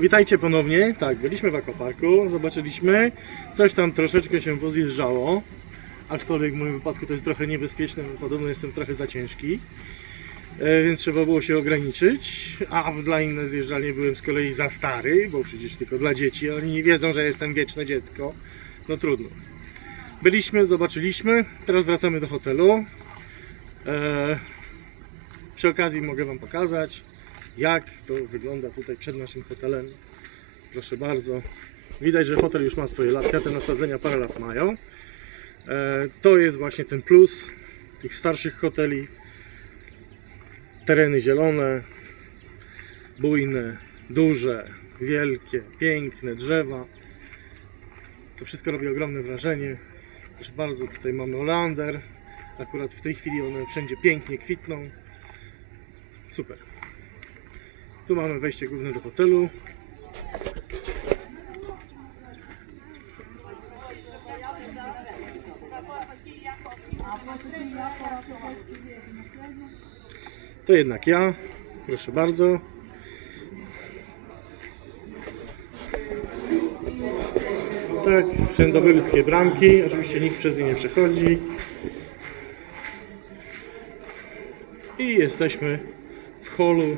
Witajcie ponownie. Tak, byliśmy w aquaparku, zobaczyliśmy. Coś tam troszeczkę się pozjeżdżało. Aczkolwiek w moim wypadku to jest trochę niebezpieczne, bo podobno jestem trochę za ciężki. E, Więc trzeba było się ograniczyć. A dla innych zjeżdżalni byłem z kolei za stary, bo przecież tylko dla dzieci. Oni nie wiedzą, że jestem wieczne dziecko. No trudno. Byliśmy, zobaczyliśmy. Teraz wracamy do hotelu. E, przy okazji mogę Wam pokazać, jak to wygląda tutaj przed naszym hotelem. Proszę bardzo. Widać, że hotel już ma swoje latka, te nasadzenia parę lat mają. E, to jest właśnie ten plus tych starszych hoteli. Tereny zielone, bujne, duże, wielkie, piękne drzewa. To wszystko robi ogromne wrażenie. Proszę bardzo, tutaj mamy oleander. Akurat w tej chwili one wszędzie pięknie kwitną. Super. Tu mamy wejście główne do hotelu. To jednak ja. Proszę bardzo. Tak, wszędobylskie bramki. Oczywiście nikt przez nie nie przechodzi. I jesteśmy w holu,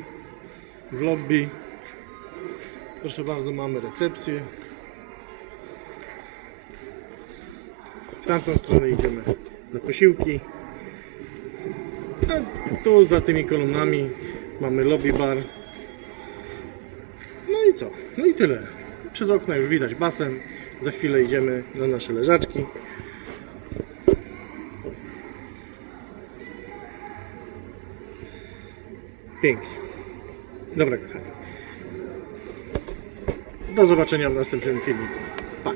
w lobby. Proszę bardzo, mamy recepcję. W tamtą stronę idziemy na posiłki. A tu za tymi kolumnami mamy lobby bar. No i co? No i tyle. Przez okno już widać basen. Za chwilę idziemy na nasze leżaczki. Pięknie. Dobra, kochani. Do zobaczenia w następnym filmiku. Pa.